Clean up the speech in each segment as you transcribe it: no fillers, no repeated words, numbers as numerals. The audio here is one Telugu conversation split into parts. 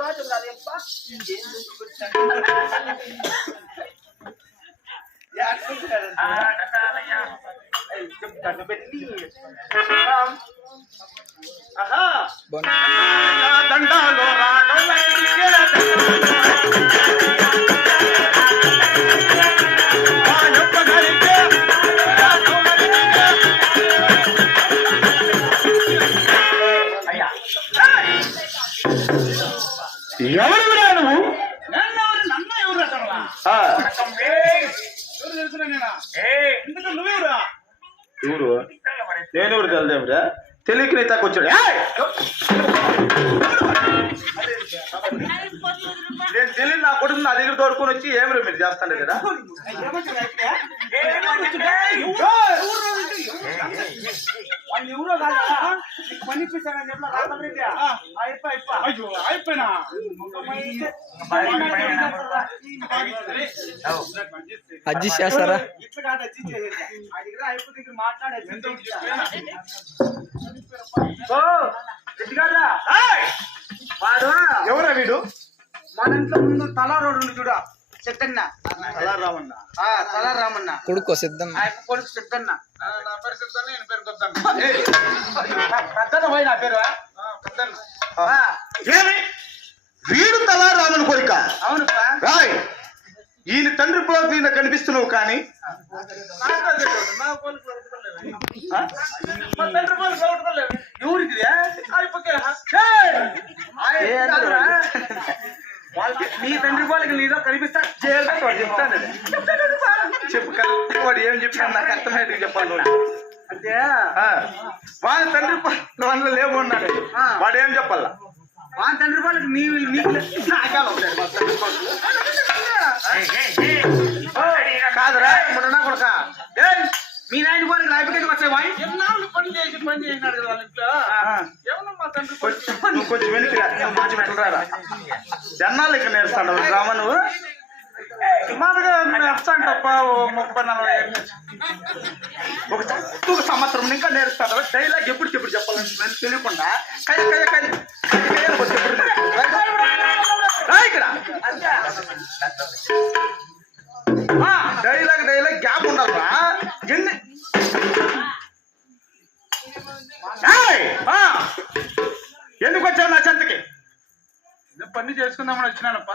రాజు కాదు పెట్టి దండాలో ఎవరు నువ్వు? ఎవరు నేను ఎవరు తెలుదేమిరా? తెలియక నీ తక్కువ వచ్చాడు. నేను తెలియదు నా కొడుకు నా దగ్గర తోడుకొని వచ్చి ఏమిరా మీరు చేస్తాండే కదా. ఎవరో పనిపిస్తానని చెప్పి అయిపోయినా అడ్జస్ట్ చేస్తారా? వాడు ఎవరా వీడు? మన ఇంట్లో ముందు తలా రోడ్డు చూడ సిద్ధన్న రామన్న తలా రామన్న కొడుకు సిద్ధం కొడుకు సిద్ధన్న పెద్దన్న పోయి నా పేరు వీడు తలా రామన్ కోరిక. అవును రాయ్ ఈయన తండ్రి పోలిక ఈయన కనిపిస్తున్నావు కానీ ఎవరికి నీ తండ్రి వాళ్ళకి నీలో కనిపిస్తా చెప్తాను. చెప్పు వాడు ఏం చెప్పినా నాకు అర్థమయ్యేది చెప్పాలి. అంటే వాళ్ళ తండ్రి వాళ్ళ లేవున్నాడు వాడు ఏం చెప్పాలా? వాళ్ళ తండ్రి వాళ్ళకి నీకు కాదురా నా కొడుక మీ నాయన వాళ్ళకి రాయిపోయి వచ్చాయి ఎన్నాళ్ళు పని చేసినాడు కదా వాళ్ళ ఇంట్లో ఏమన్నా తండ్రి నువ్వు కొంచెం వెనుక మంచి పెట్టరా జన్నాలు ఇక్కడ నేర్స్తాడు రామ నువ్వు సుమారుగా నేర్స్తాను తప్ప 30-40 ఒక సంవత్సరం ఇంకా నేర్స్తాడు. డైలాగ్ ఎప్పుడు చెప్పాలని నేను తెలియకుండా ఇక్కడ డైలాగ్ గ్యాప్ ఉండాలరా. ఎన్ని ఎందుకు వచ్చావు నా చెంతకి? పని చేసుకుందామని వచ్చినానప్ప.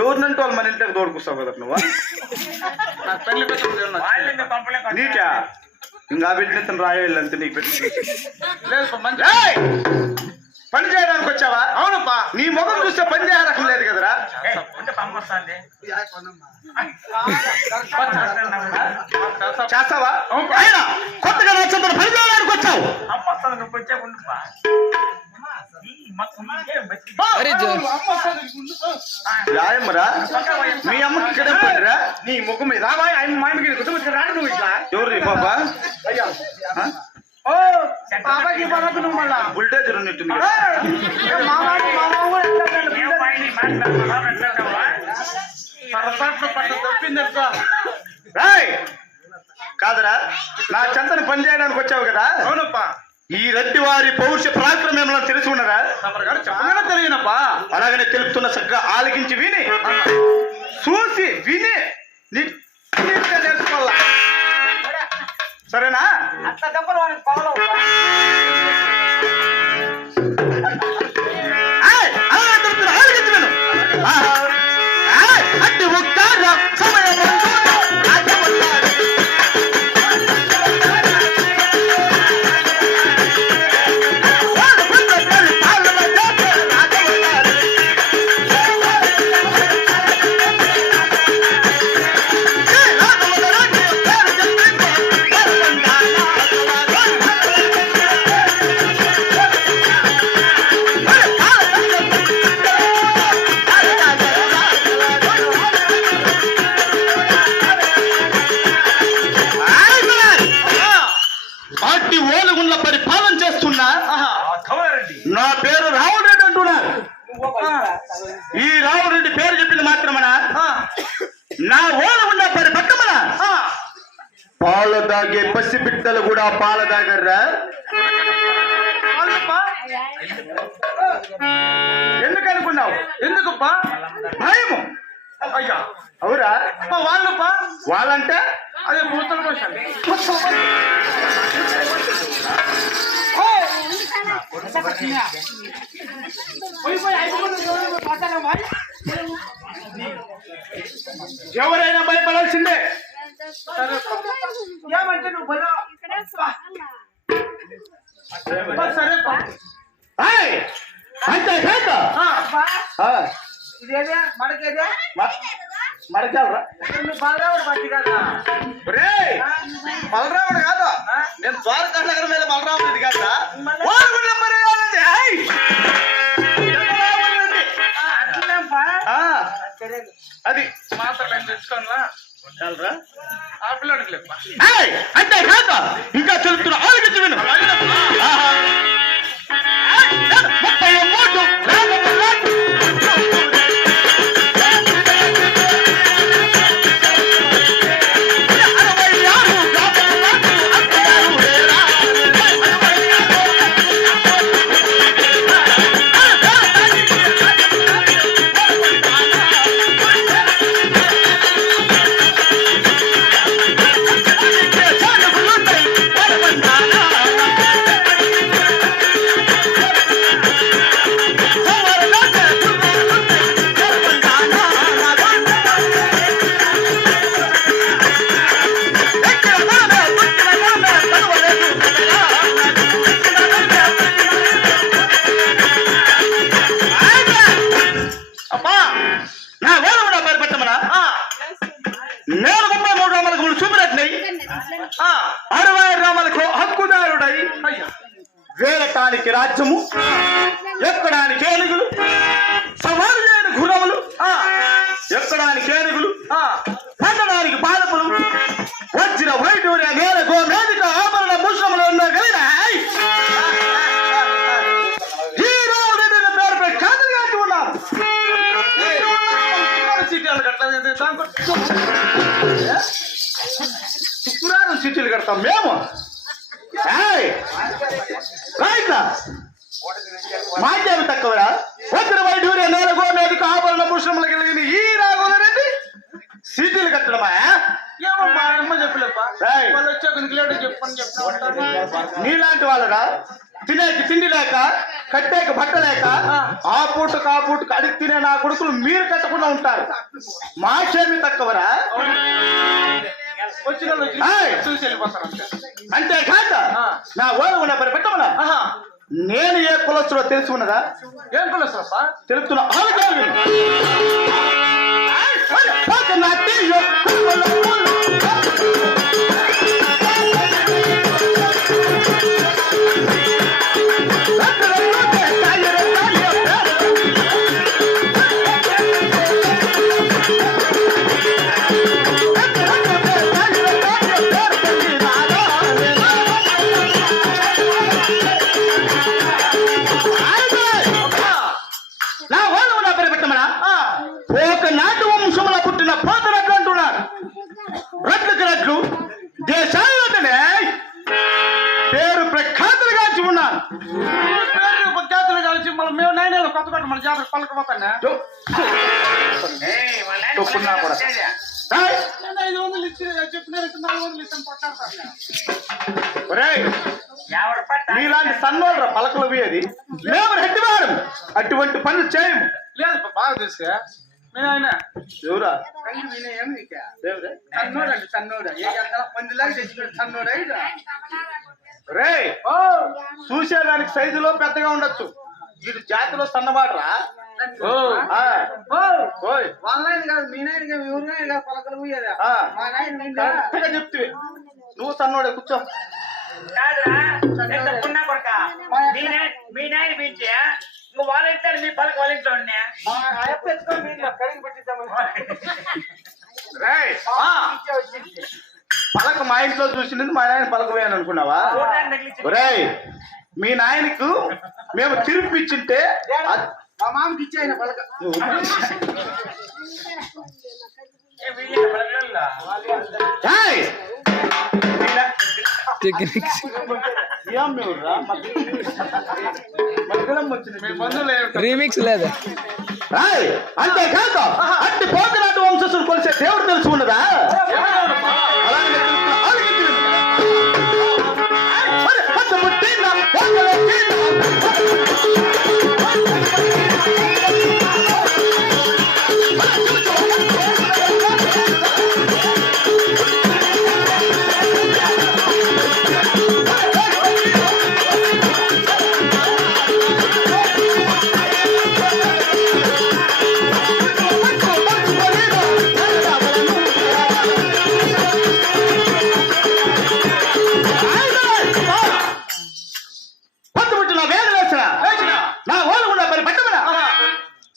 ఎవరినంటే వాళ్ళు మన ఇంట్లోకి తోడుకొస్తావు కదా నువ్వు. నాకు పెళ్లి నీకా ఇంకా బిడ్డ రాయాలంటే నీకు పెట్టి పని చేయడానికి వచ్చావా? అవునప్పా. నీ ముఖం చూస్తే పని చేయడం లేదు కదరా. చేస్తావా? కొత్తగా నచ్చుతున్న పని చేయడానికి వచ్చావు. రాయమ్మరా మీ అమ్మకి ఇక్కడే పడిరా నీ ముఖం మీద మా అమ్మకి రాడు నువ్వు ఇట్లా. ఎవరు బాబా? అయ్యా నువ్వు మళ్ళా బుల్డేజర్ ఉన్నట్టుంది. కాదరా నా చెంతని పని చేయడానికి వచ్చావు కదా. అవునప్పా. ఈ రెడ్డి వారి పౌరుష పరాక్రమం తెలిసి ఉన్నదా? చెప్పగానే తెలియనప్పా. అలాగనే తెలుపుతున్న చక్కగా ఆలకించి విని చూసి విని నేర్చుకోవాలా. సరేనా? అట్లా దెబ్బలు వాళ్ళకి పగలవు. ఆలకించి విను. అట్టి ఒక్క సమయం పరిపాలన చేస్తున్నా. నా పేరు రావురెడ్డి అంటున్నారు. ఈ రావురెడ్డి పేరు చెప్పింది మాత్రమనా నా ఓల ఉన్న పరిపక్కమనా పాలు తాగే పసి బిడ్డలు కూడా పాల తాగర్రా. ఎందుకు అనుకున్నావు? ఎందుకప్పా? భయము. అయ్యా అవురా? వాళ్ళప్పా వాళ్ళంటే అదే ముసలి మనుషులు. ఎవరైనా భయపడాల్సిందే. ఏమంటే నువ్వు భయం సరేపా. ఏయ్, అంతే కాక ఇదేదే మనకేదే మడచాలరా? నువ్వు బలరావుడు బట్టి కదా. బలరాముడు కాదు, నేను ద్వారకా నగరం మీద బలరాముడి కాదా? అది మాత్రలు ఏం తెచ్చుకోనా చాలరా? ఆ పిల్లడికి లేప్ప. అంటే కాక ఇంకా చెప్తున్నా, ఆలోచించి విను. ఆహా. 33 నేను 33 గ్రామాలకు చూపినట్లయి 60 గ్రామాలకు హక్కుదారుడై వేలటానికి రాజ్యము, ఎక్కడానికి ఏనుగులు, సవాలు చేయని గుర్రములు, ఎక్కడానికి ఏనుగులు, పండడానికి పాలపులు, వజ్ర వైడూర్య నేల గోమేదిక ఆభరణ భూషణములు ఉన్న కలిగిన ఈ రావుడి పేరుపై కాదలిగాంటి ఉన్నారు. శుక్రవారం చీటీలు కడతాం మేము. మాకేమి తక్కువరా? వజ్ర వైఢూర్య నేల గోమేదిక ఆభరణ భూషణములు కలిగిన ఈ రాఘవులరెడ్డి సీటీలు కట్టడమా? ఏమో మా అమ్మ చెప్పలేప్ప. వాళ్ళు వచ్చాక లేడు చెప్పని చెప్పిన నీలాంటి వాళ్ళరా? తినేకి తిండి లేక, కట్టేక బట్ట లేక, ఆ పూటకు అడిగి తినే నా కొడుకులు మీరు కట్టకుండా ఉంటారు. మాకేమి తక్కువరా? వచ్చిన చూసి వెళ్ళిపోతారు అంతే. అంతేకాక నా ఓడ ఉన్న పని పెట్టమన్నా. నేను ఏ కులస్తుడో తెలుసుకున్నదా? ఏం కొలుస్తారప్ప? తెలుపుతున్నా. నా ఓడ ఉన్న పని పెట్టమన్నా. ఒక నాటు వంశంలో పుట్టిన పోతరట్లు అంటున్నారు. రట్లకు రట్లు దేశాలనే పేరు ప్రఖ్యాతులుగాంచి ఉన్నారు. జాతరలు కలిసి మళ్ళీ మేము 9 ఏళ్ళు కొత్త కొట్ట మన జాతర పలకపోతాను. 500 ఇచ్చి చెప్పినారు 400 ఇస్తాను పట్టాను. మీలాంటి సన్నోళ్ళ పలకలు పోయేది. మేము రెడ్డివారు అటువంటి పనులు చేయము. లేదు బాగా చూస్తే మీ ఆయన ఎవరా? తన్నోడు అండి తన్నోడు. ఏ మందిలాగా తెచ్చినాడు తన్నోడు. రే చూసేదానికి సైజులో పెద్దగా ఉండొచ్చు, వీడు జాతిలో సన్నవాడరా. వాళ్ళ నాయన కాదు మీ నాయన కాదు ఎవరి నాయన కాదు పలకలు పోయేదా. మా నాయన చెప్తే నువ్వు సన్నోడే కూర్చో. మీ నాయన పిలిచి నువ్వు వాళ్ళ ఇంటారు మీ పలక వాళ్ళ ఇంట్లో ఉన్నా పలక మా ఇంట్లో చూసినది మా నాయన పలకపోయాను అనుకున్నావా? ఒరేయ్ మీ నాయనకు మేము తిరిపిచ్చింటే మా మామకి ఇచ్చాయన పలక. ఏం మేవురా మధ్యలో వచ్చింది మీ బంధువులు ఏమిటి? రీమిక్స్ లేదు. రాయ్ అంతేకాక అట్టి పోతనాటి వంశస్థులు కొలిసే దేవుడు తెలుసు ఉన్నదా? ఎవరెవరమ్మా? అలాగే తెలుసు. ఆలోచించు. అరే, అంత ముట్టిన పోతలో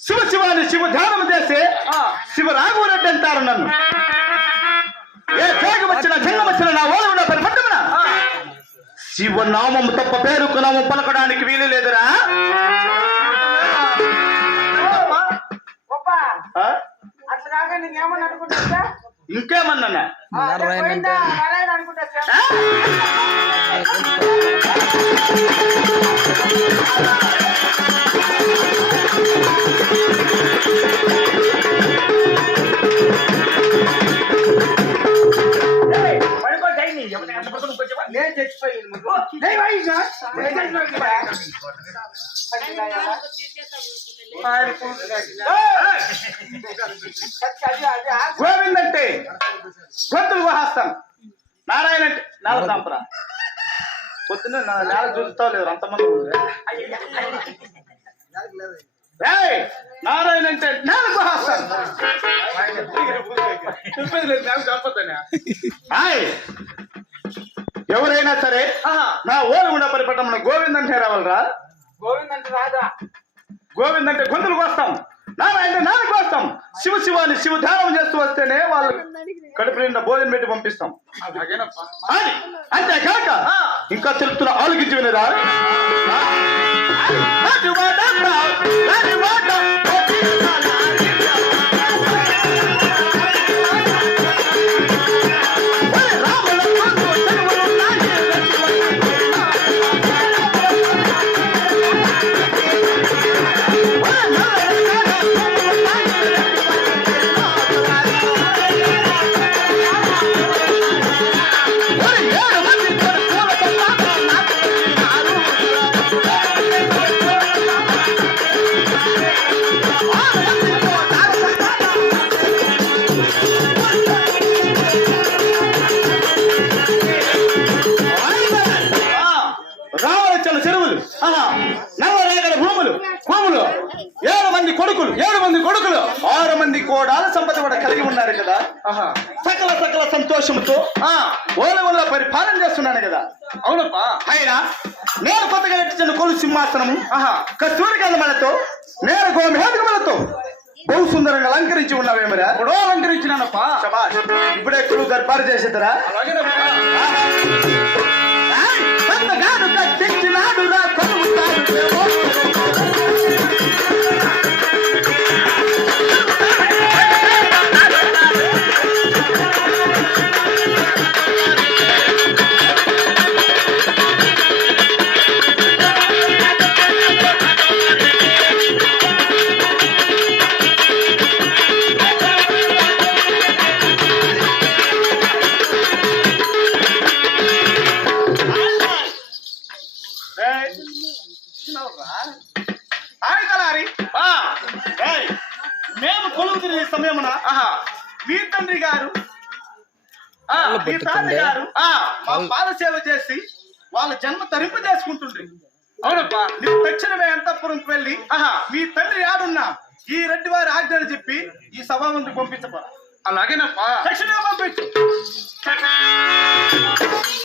శివ శివాని శివ ధ్యానం చేసి శివ రాఘవరెడ్డి అంటారు నన్ను. ఏ తేగ వచ్చిన చిన్న వచ్చిన నా ఓల ఉన్న పరిపట్టమన శివనామం తప్ప పేరుకు నామం పలకడానికి వీలు లేదురా. గొప్ప ఆ? అట్లా కాక నీకేమని అనుకుంటా ఇంకేమన్నా నారాయణ అంటే నారాయణ అనుకుంటా పడుకో టైం నేను చచ్చిపోయింది గోవింద్ అంటే గొంతులు గుహాస్తాం. నారాయణ అంటే నేల తాంపరా. పొద్దున్న నేల చూస్తావు లేదు అంతమంది. నారాయణ అంటే నేల గుహాస్తాం. చెప్పేది లేదు, నాకు చెప్పొద్దనే. ఎవరైనా సరే నా ఓలుగుండ పరిపట్టం గోవింద్ అంటే రావాలరా. గోవింద్ అంటే రాదా గోవింద్ అంటే గొంతులు కోస్తాం. నారాయణ అంటే నాలుగు కోస్తాం. శివ శివాని శివ ధ్యానం చేస్తూ వస్తేనే వాళ్ళు కడుపు నిండా భోజనం పెట్టి పంపిస్తాం. అలాగేనప్పా. అది అంతేకాక ఇంకా తెలుపుతున్న ఆలోచించి వినరా. రావలసిన చెరువులు, నవరేగల భూములు, 7 మంది కొడుకులు 6 మంది కోడాల సంపద కూడా కలిగి ఉన్నారు కదా. సకల సంతోషంతో ఓలవల్ల పరిపాలన చేస్తున్నాను కదా. అవునప్పా. అయినా నేను కొత్తగా కట్టించిన కొలు సింహాసనము కస్తూరి కలమలతో నేను గోమేధకములతో బహు సుందరంగా అలంకరించి ఉన్నావేమరా. ఇప్పుడు అలంకరించినానప్పా. శభాష్. ఇప్పుడే ఎక్కువ దర్బారు చేసేద్దరా. అలాగేనప్పా. పెద్దగాడు కట్టించినాడు రా కొలువుతాడు. మేము కొలువు తిరిగే సమయమున మీ తండ్రి గారు మీ తాతగారు మా పాద సేవ చేసి వాళ్ళ జన్మ తరింపు చేసుకుంటుండ్రి. అవునప్పా. నువ్వు తక్షణమే అంతఃపురంకి వెళ్ళి మీ తండ్రి ఆడున్నా ఈ రెడ్డి వారి ఆజ్ఞని చెప్పి ఈ సభా ముందుకు పంపించబో. అలాగేనప్పా. తక్షణమే పంపించు.